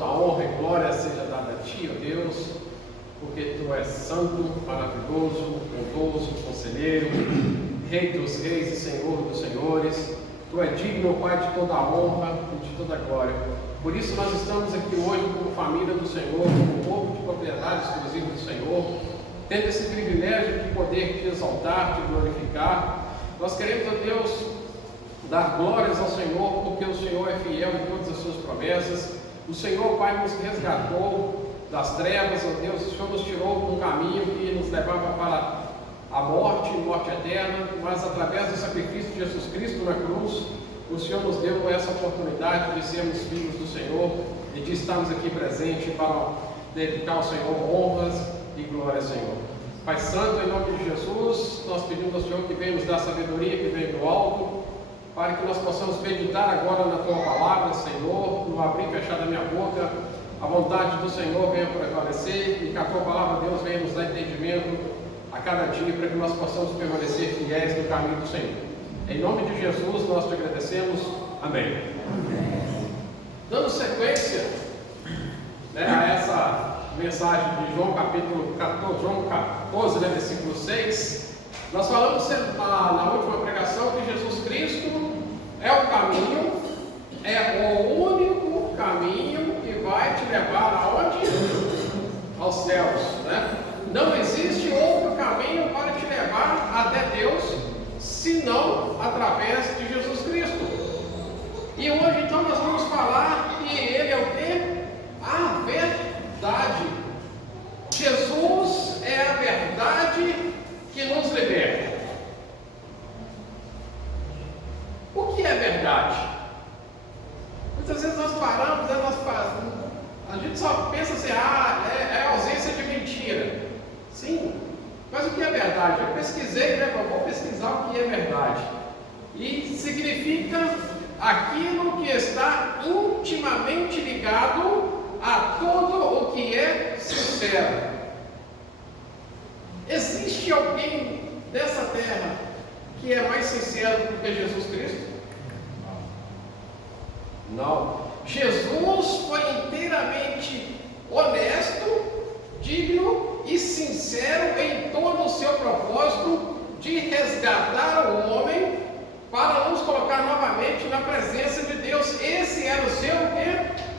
toda honra e glória seja dada a Ti, ó Deus, porque Tu és santo, maravilhoso, bondoso, conselheiro, Rei dos reis e Senhor dos senhores. Tu és digno, Pai, de toda a honra e de toda a glória. Por isso nós estamos aqui hoje como família do Senhor, como povo de propriedade exclusiva do Senhor, tendo esse privilégio de poder Te exaltar, Te glorificar. Nós queremos, ó Deus, dar glórias ao Senhor, porque o Senhor é fiel em todas as suas promessas. O Senhor, Pai, nos resgatou das trevas, ó Deus. O Senhor nos tirou de um caminho que nos levava para a morte eterna, mas através do sacrifício de Jesus Cristo na cruz, o Senhor nos deu essa oportunidade de sermos filhos do Senhor e de estarmos aqui presentes para dedicar ao Senhor honras e glória, Senhor. Pai Santo, em nome de Jesus, nós pedimos ao Senhor que venha nos dar sabedoria que vem do alto, para que nós possamos meditar agora na Tua palavra, Senhor, no abrir e fechar da minha boca, a vontade do Senhor venha prevalecer e que a Tua palavra, Deus, venha nos dar entendimento a cada dia, para que nós possamos permanecer fiéis no caminho do Senhor. Em nome de Jesus, nós Te agradecemos. Amém. Dando sequência a essa mensagem de João capítulo 14, João 14, versículo 6, nós falamos na última pregação que Jesus Cristo é o caminho, é o único caminho que vai te levar aonde? Aos céus, né? Não existe outro caminho para te levar até Deus, senão através de Jesus Cristo. E hoje então nós vamos falar que Ele é o quê? A verdade. Jesus é a verdade que nos liberta. O que é verdade? Muitas vezes nós paramos, a gente só pensa assim, é ausência de mentira. Sim, mas o que é verdade? Eu pesquisei, vou pesquisar o que é verdade. E significa aquilo que está intimamente ligado a tudo o que é sincero. Existe alguém dessa terra que é mais sincero do que Jesus Cristo? Não. Jesus foi inteiramente honesto, digno e sincero em todo o seu propósito de resgatar o homem para nos colocar novamente na presença de Deus. Esse era o seu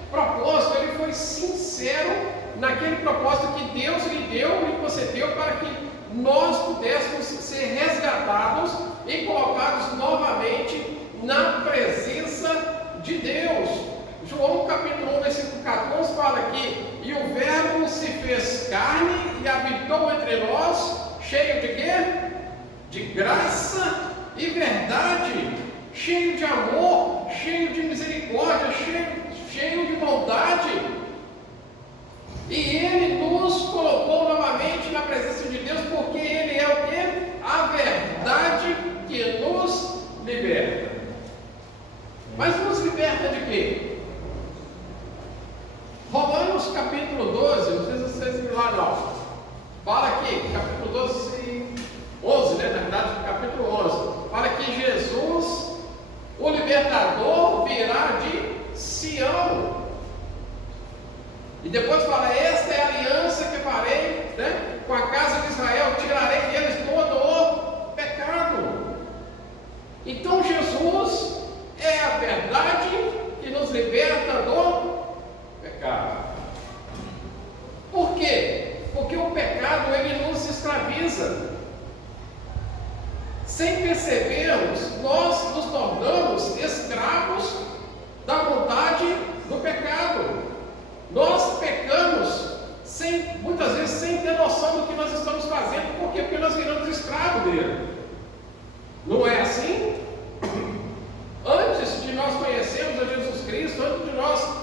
propósito. Ele foi sincero naquele propósito que Deus lhe deu e concedeu para que nós pudéssemos ser resgatados e colocados novamente na presença de Deus. João capítulo 1, versículo 14 fala aqui: e o verbo se fez carne e habitou entre nós, cheio de quê? De graça e verdade, cheio de amor, cheio de misericórdia, cheio de bondade. E Ele nos colocou novamente na presença de Deus, porque Ele é o quê? A verdade que nos liberta. Mas nos liberta de quê? Romanos capítulo 12, não sei se vocês viram lá não. Fala aqui, capítulo 12, 11, né? Na verdade, capítulo 11. Fala que Jesus, o libertador, virá de Sião. E depois fala: esta é a aliança que farei, né, com a casa de Israel, tirarei deles todo o pecado. Então Jesus é a verdade que nos liberta do pecado. Por quê? Porque o pecado, ele nos escraviza. Sem percebermos, nós nos tornamos escravos da vontade do pecado. Nós pecamos muitas vezes sem ter noção do que nós estamos fazendo. Por quê? Porque nós viramos escravos dele. Não é assim? Antes de nós conhecermos a Jesus Cristo, antes de nós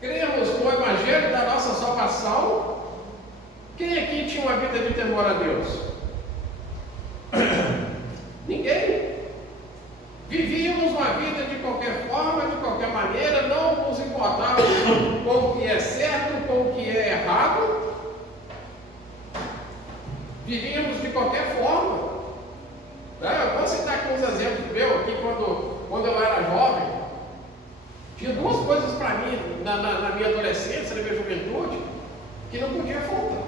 cremos no Evangelho da nossa salvação, quem aqui tinha uma vida de temor a Deus? Ninguém. Vivíamos uma vida de qualquer forma, de qualquer maneira, não nos importávamos com o que é certo, com o que é errado. Vivíamos de qualquer forma. Eu vou citar aqui uns exemplos meus aqui quando eu era jovem. Tinha duas coisas para mim na minha adolescência, na minha juventude, que não podia faltar.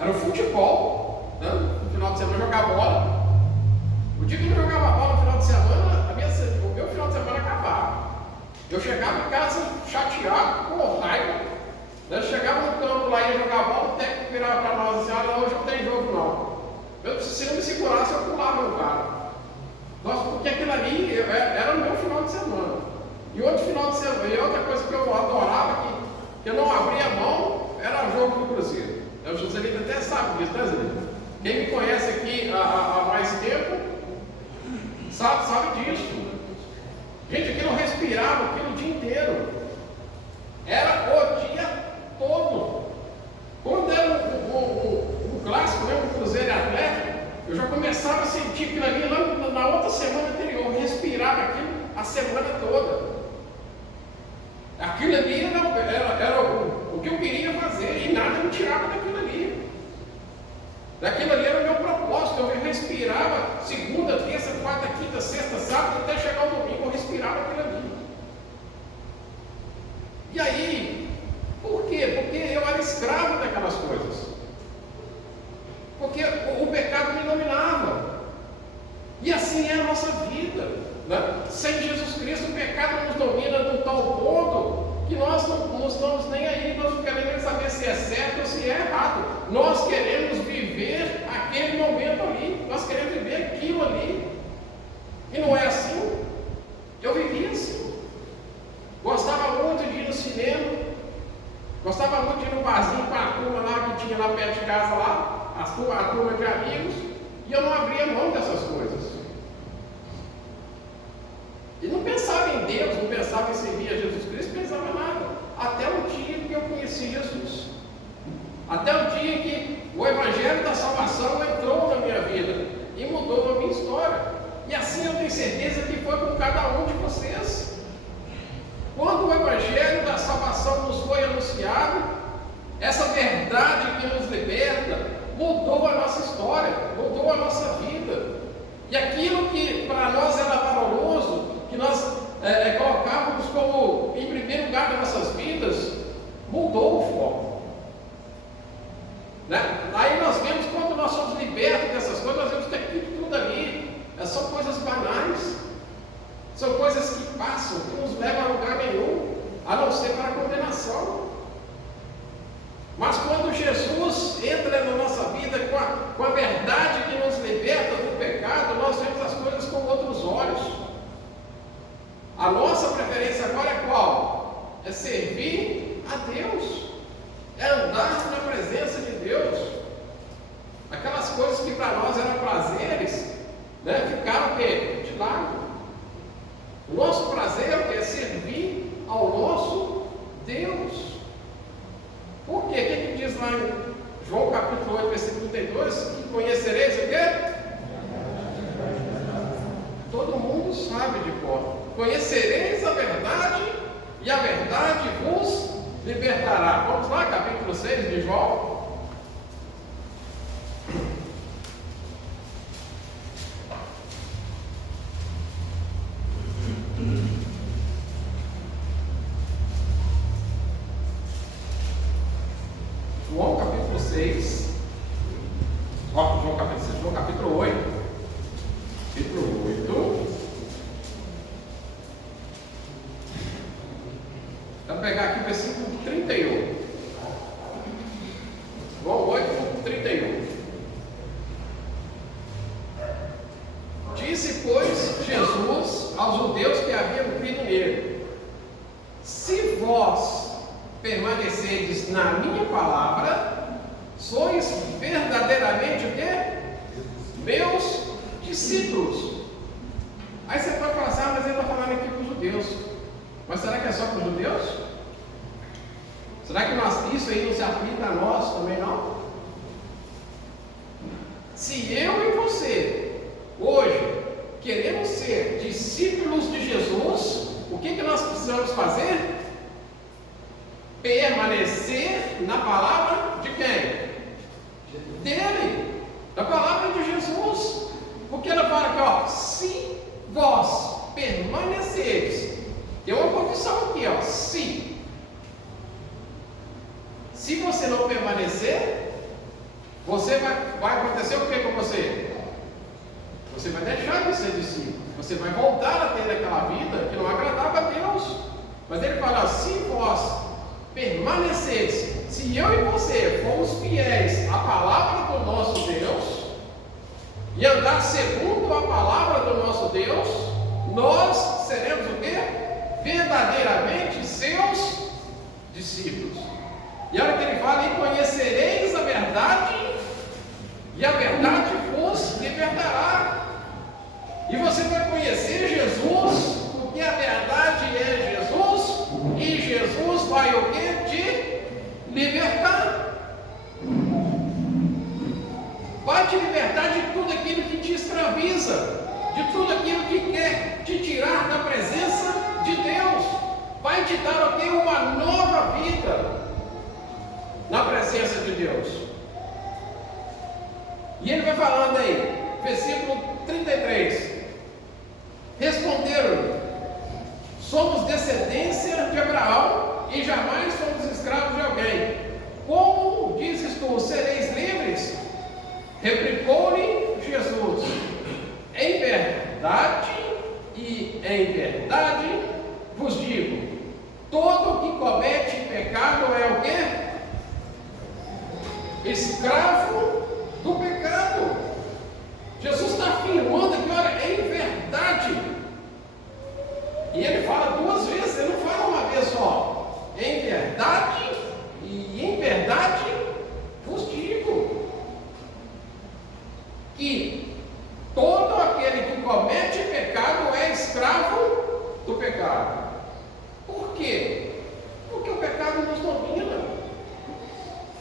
Era o futebol, né? No final de semana jogar bola. O dia que eu jogava bola no final de semana, o meu final de semana acabava. Eu chegava em casa chateado, com raiva. Eu chegava no campo lá e ia jogar bola, o técnico virava para nós assim: olha, hoje não tem jogo não. Se não me segurasse, eu pulava no cara. Nossa, porque aquilo ali era o meu final de semana. E outro final de semana, e outra coisa que eu adorava, que eu não abria mão, era o jogo do Cruzeiro. O Joselito até sabe disso, né, Zé? Quem me conhece aqui há mais tempo, sabe disso. Gente, aqui não respirava aquilo o dia inteiro. Era o dia todo. Quando era o clássico, né, o Cruzeiro e Atlético, eu já começava a sentir aquilo ali lá na outra semana anterior. Eu respirava aquilo a semana toda. Aquilo ali era o que eu queria fazer e nada me tirava daquilo ali. Daquilo ali era o meu propósito. Eu respirava segunda, terça, quarta, quinta, sexta, sábado, até chegar o domingo, eu respirava aquilo ali. E aí, por quê? Porque eu era escravo daquelas coisas. Porque o pecado me dominava. E assim é a nossa vida, né? Sem Jesus Cristo, o pecado nos domina de um tal ponto que nós não estamos nem aí, nós não queremos nem saber se é certo ou se é errado. Nós queremos viver aquele momento ali, nós queremos viver aquilo ali. E não é assim. Eu vivia assim. Gostava muito de ir no cinema, gostava muito de ir no barzinho com a turma lá que tinha lá perto de casa lá, a turma de amigos, e eu não abria mão dessas coisas. E não pensava em Deus, não pensava em servir a Jesus Cristo, pensava em nada. Até o dia que eu conheci Jesus. Até o dia que o Evangelho da Salvação entrou na minha vida e mudou a minha história. E assim eu tenho certeza que foi com cada um de vocês. Quando o Evangelho da Salvação nos foi anunciado, essa verdade que nos liberta mudou a nossa história, mudou a nossa vida. E aquilo que para nós era valoroso, que nós colocávamos como em primeiro lugar das nossas vidas, mudou o foco. Né? Aí nós vemos quando nós somos libertos dessas coisas, nós vemos que tudo ali são coisas banais, são coisas que passam, que não nos levam a lugar nenhum, a não ser para a condenação. Mas quando Jesus entra na nossa vida com a verdade que nos liberta do pecado, nós vemos as coisas com outros olhos. A nossa preferência agora é qual? É servir a Deus, é andar na presença de Deus. Aquelas coisas que para nós eram prazeres, né, ficaram o quê? De lado. O nosso prazer é servir ao nosso Deus. Por quê? O que diz lá em João capítulo 8, versículo 32? Que conhecereis o quê? Todo mundo sabe de cor. Conhecereis a verdade e a verdade vos libertará. Vamos lá, capítulo 6 de João. João capítulo 6. João capítulo 6, João capítulo 8. Capítulo 8. Vamos pegar aqui o versículo 31. João 8, 31. Disse, pois, Jesus aos judeus que haviam crido nele: se vós permanecerdes na minha palavra, sois verdadeiramente o quê? Meus discípulos. Aí você pode falar assim: mas ele está falando aqui para os judeus. Mas será que é só para os judeus? Será que isso aí não se aplica a nós também não? Se eu e você hoje queremos ser discípulos de Jesus, o que nós precisamos fazer? Permanecer na palavra de quem? Dele, da palavra de Jesus. Porque ela fala aqui, ó: se vós permaneceres, tem uma condição aqui, ó: se vai acontecer o que com você? Você vai deixar de ser discípulo. Você vai voltar a ter aquela vida que não agradava a Deus. Mas ele fala: se vós permaneceres, se eu e você formos fiéis à palavra do nosso Deus e andar segundo a palavra do nosso Deus, nós seremos o quê? Verdadeiramente seus discípulos. E olha que ele fala: e conhecereis a verdade, e a verdade vos libertará. E você vai conhecer Jesus, porque a verdade é Jesus, e Jesus vai o quê? Te libertar. Vai te libertar de tudo aquilo que te escraviza, de tudo aquilo que quer te tirar da presença de Deus. Vai te dar o quê? Uma nova vida na presença de Deus. E ele vai falando aí, versículo 33. Responderam: somos descendência de Abraão e jamais somos escravos de alguém. Como dizes tu, sereis livres? Replicou-lhe Jesus: em verdade e em verdade vos digo, todo que comete pecado é o quê? Escravo do pecado. Jesus está afirmando que, olha, é em verdade. E ele fala duas vezes, ele não fala uma vez só. Em verdade e em verdade vos digo que todo aquele que comete pecado é escravo do pecado. Por quê? Porque o pecado nos domina.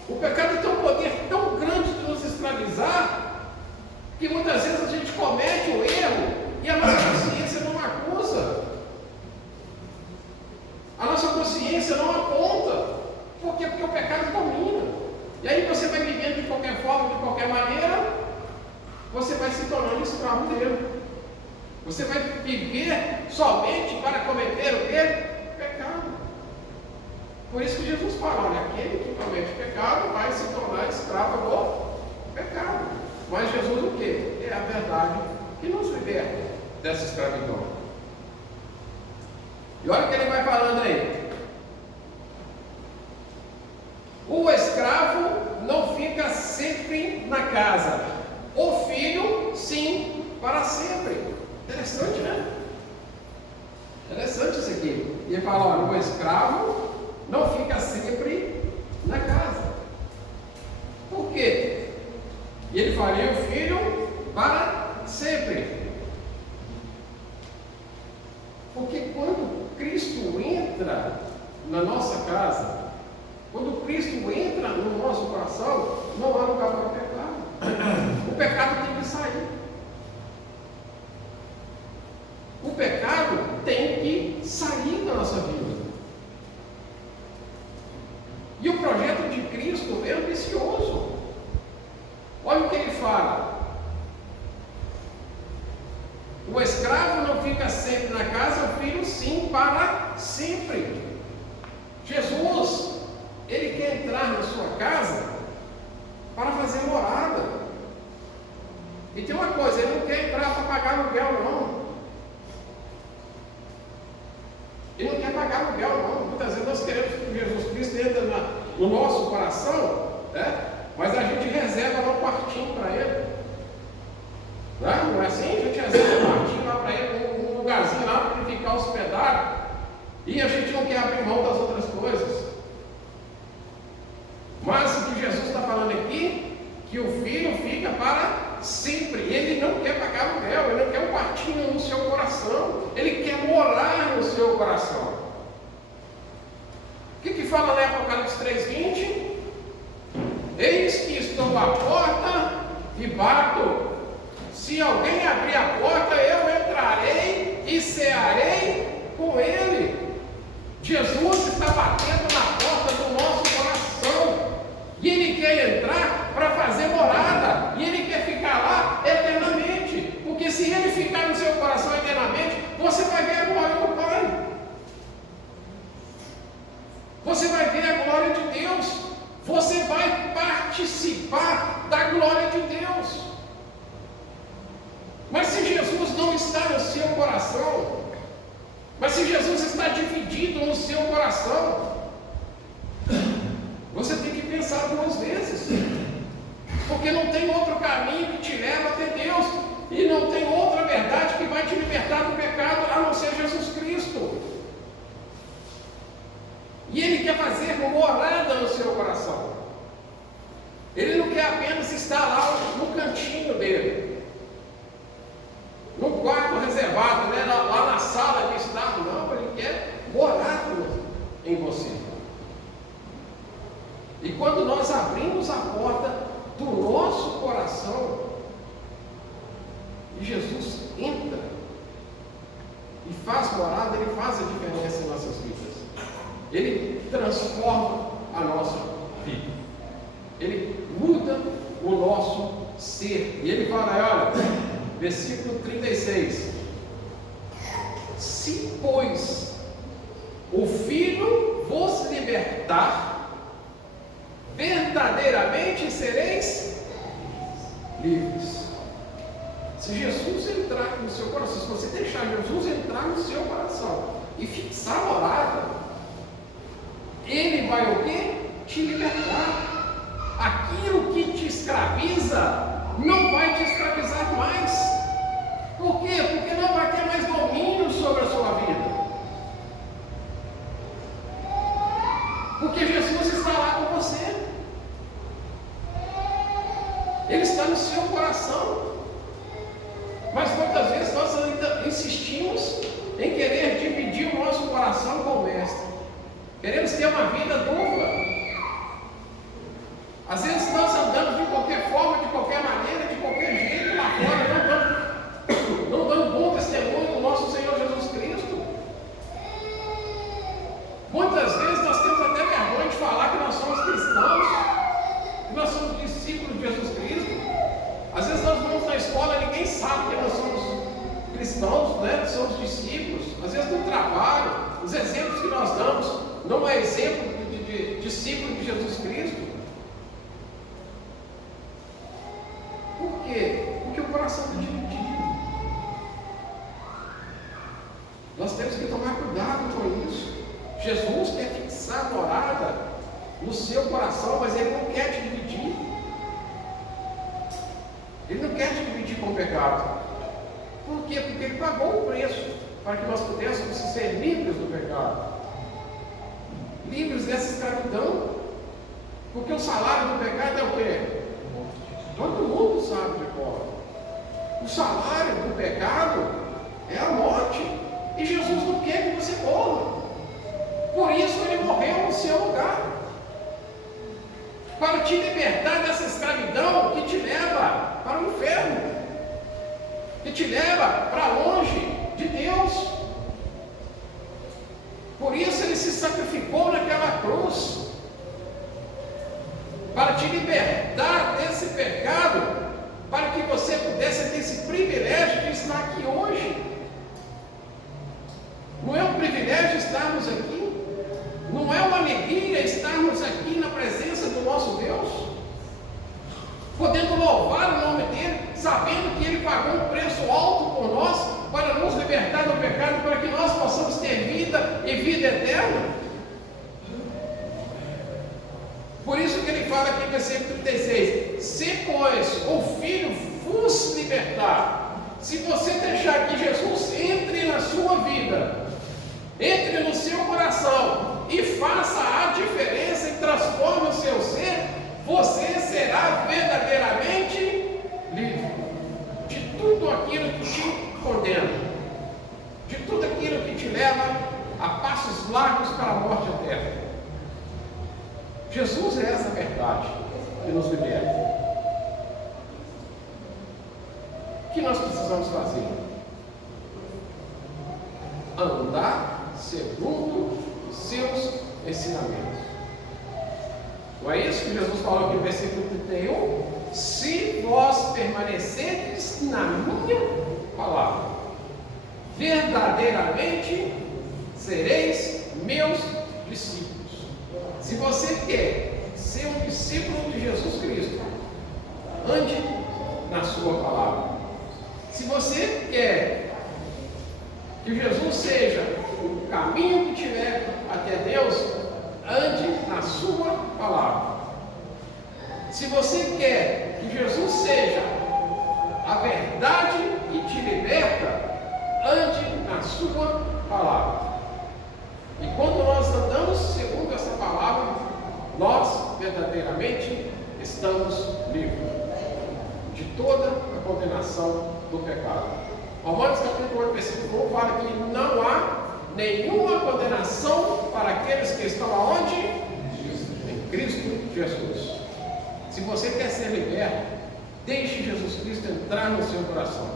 O pecado tem um poder tão grande de nos escravizar que muitas vezes a gente comete o erro e a nossa consciência não acusa. A nossa consciência não aponta. Por quê? Porque o pecado domina. E aí você vai vivendo de qualquer forma, de qualquer maneira, você vai se tornando escravo dele. Você vai viver somente para cometer o quê? Pecado. Por isso que Jesus fala: olha, aquele que comete pecado vai se tornar escravo do pecado. Mas Jesus o quê? É a verdade que nos liberta dessa escravidão. E olha o que ele vai falando aí. O escravo não fica sempre na casa. O filho, sim, para sempre. Interessante, né? Interessante isso aqui. E ele fala: olha, o escravo não fica sempre na casa. Por quê? E ele faria o filho para sempre. Porque quando Cristo entra na nossa casa, quando Cristo entra no nosso coração, não há lugar para o pecado. O pecado tem que sair. O pecado tem que sair da nossa vida. E o projeto de Cristo é ambicioso. Olha o que ele fala: o escravo não fica sempre na casa, o filho sim para sempre. Jesus, ele quer entrar na sua casa para fazer morada. E tem uma coisa, ele não quer entrar para pagar aluguel, não. Ele não quer pagar aluguel, não. Muitas vezes nós queremos que Jesus Cristo entre no nosso coração, né? Mas a gente reserva lá um quartinho para ele. Não é assim? A gente reserva um quartinho lá para ele, um lugarzinho lá para ele ficar hospedado. E a gente não quer abrir mão das outras coisas. Mas o que Jesus está falando aqui, que o filho fica para sempre. Ele não quer pagar aluguel, ele não quer um quartinho no seu coração. Ele quer morar no seu coração. O que fala lá em Apocalipse 3:20? Eis que estou à porta e bato. Se alguém abrir a porta, eu entrarei e cearei com ele. Jesus está batendo na porta do nosso coração. E ele quer entrar para fazer morada. E ele quer ficar lá eternamente. Porque se ele ficar no seu coração eternamente, você vai ver a glória do Pai. Você vai ver a glória de Deus. Você vai participar participar da glória de Deus. Mas se Jesus não está no seu coração, mas se Jesus está dividido no seu coração, você tem que pensar duas vezes, porque não tem outro caminho que te leva até Deus, e não tem outra verdade que vai te libertar do pecado a não ser Jesus Cristo. E Ele quer fazer morada no seu coração. Ele não quer apenas estar lá no cantinho dele, no quarto reservado, né, lá na sala de estar, não. Ele quer morar em você. E quando nós abrimos a porta do nosso coração, e Jesus entra e faz morada, Ele faz a diferença em nossas vidas. Ele transforma a nossa vida. Ele muda o nosso ser. E Ele fala, olha, versículo 36. Se, pois, o Filho vos libertar, verdadeiramente sereis livres. Se Jesus entrar no seu coração, se você deixar Jesus entrar no seu coração e fixar a morada, Ele vai o quê? Te libertar. Aquilo que te escraviza não vai te escravizar mais. Por quê? Porque não vai ter mais domínio sobre a sua vida. Porque Jesus está lá com você. Ele está no seu coração. Mas muitas vezes nós ainda insistimos em querer dividir o nosso coração com o Mestre. Queremos ter uma vida dupla. Às vezes nós andamos de qualquer forma, de qualquer maneira, de qualquer jeito lá fora, não dando bom testemunho do nosso Senhor Jesus Cristo. Muitas vezes nós temos até vergonha de falar que nós somos cristãos, que nós somos discípulos de Jesus Cristo. Às vezes nós vamos na escola e ninguém sabe que nós somos cristãos, né? Somos discípulos. Às vezes no trabalho, os exemplos que nós damos não é exemplo de discípulo de Jesus Cristo. Por quê? Porque o coração está dividido. Nós temos que tomar cuidado com isso. Jesus quer fixar a morada no seu coração, mas Ele não quer te dividir. Ele não quer te dividir com o pecado. Por quê? Porque Ele pagou o preço para que nós pudéssemos ser livres do pecado, livres dessa escravidão. Porque o salário do pecado é o quê? Todo mundo sabe de cor. O salário do pecado é a morte. E Jesus não quer que você morra. Por isso Ele morreu no seu lugar, para te libertar dessa escravidão que te leva para o inferno, que te leva para longe de Deus. Por isso Ele se sacrificou naquela cruz, para te libertar desse pecado, para que você pudesse ter esse privilégio de estar aqui hoje. Não é um privilégio estarmos aqui? Não é uma alegria estarmos aqui na presença do nosso Deus, podendo louvar o nome dEle, sabendo que Ele pagou um preço alto por nós, para nos libertar do pecado, para que nós possamos ter vida e vida eterna? Por isso que Ele fala aqui no versículo 36, se pois o Filho vos libertar, se você deixar que Jesus entre na sua vida, entre no seu coração e faça a diferença e transforme o seu ser, você será verdadeiramente livre de tudo aquilo que te condena, de tudo aquilo que te leva a passos largos para a morte eterna. Jesus é essa verdade que nos liberta. O que nós precisamos fazer? Andar segundo os seus ensinamentos. Não é isso que Jesus falou aqui no versículo 31? Se vós permanecerdes na minha palavra, verdadeiramente sereis meus discípulos. Se você quer ser um discípulo de Jesus Cristo, ande na sua palavra. Se você quer que Jesus seja o caminho que te leva até Deus, ande na sua palavra. Se você quer que Jesus seja a verdade que te liberta, ande na sua palavra. E quando nós andamos segundo essa palavra, nós verdadeiramente estamos livres de toda a condenação do pecado. Romanos capítulo 8, versículo 1 fala que não há nenhuma condenação para aqueles que estão aonde? Em Cristo Jesus. Se você quer ser liberto, deixe Jesus Cristo entrar no seu coração,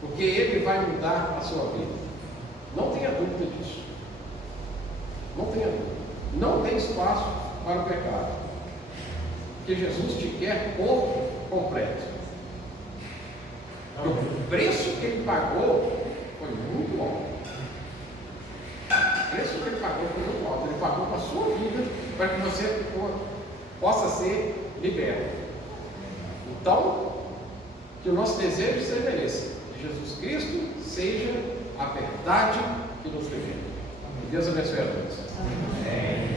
porque Ele vai mudar a sua vida. Não tenha dúvida disso. Não tenha dúvida. Não tem espaço para o pecado, porque Jesus te quer por completo. O preço que Ele pagou foi muito alto. O preço que Ele pagou foi muito alto. Ele pagou com a sua vida para que você possa ser liberto. Então, que o nosso desejo seja esse: que Jesus Cristo seja a verdade que nos liberta. Deus abençoe a todos. Amém.